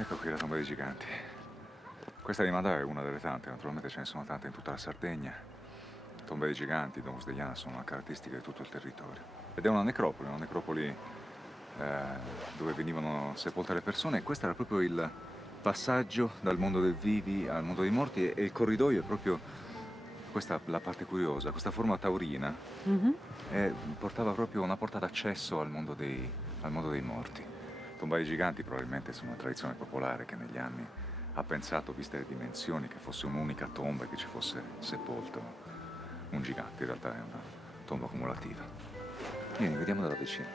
Ecco qui la tomba dei giganti. Questa di Mada è una delle tante, naturalmente ce ne sono tante in tutta la Sardegna. Tombe dei giganti, Domus Deiana sono una caratteristica di tutto il territorio. Ed è una necropoli dove venivano sepolte le persone, e questo era proprio il passaggio dal mondo dei vivi al mondo dei morti, e il corridoio è proprio questa la parte curiosa, questa forma taurina portava proprio una porta d'accesso al mondo dei morti. Tomba dei giganti probabilmente sono una tradizione popolare che negli anni ha pensato, viste le dimensioni, che fosse un'unica tomba e che ci fosse sepolto un gigante. In realtà è una tomba cumulativa. Vieni, vediamo dalla vicina.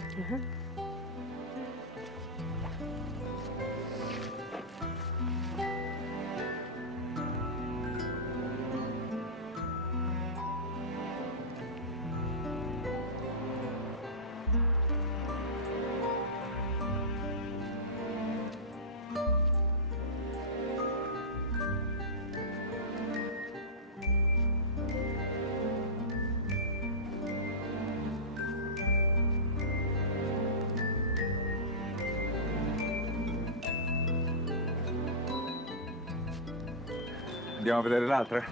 Andiamo a vedere l'altra?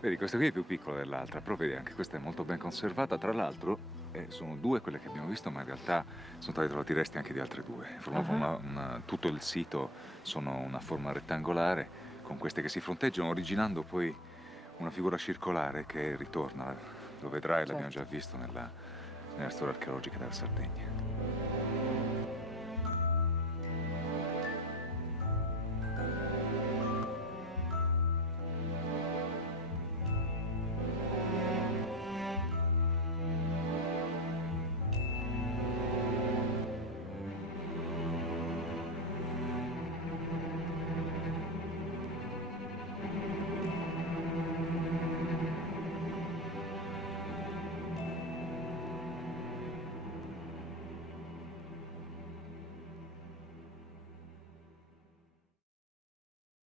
Vedi, questa qui è più piccola dell'altra, però vedi, anche questa è molto ben conservata. Tra l'altro sono due quelle che abbiamo visto, ma in realtà sono stati trovati resti anche di altre due. Formavano tutto il sito, sono una forma rettangolare, con queste che si fronteggiano, originando poi una figura circolare che ritorna. Lo vedrai, l'abbiamo già visto nella storia archeologica della Sardegna.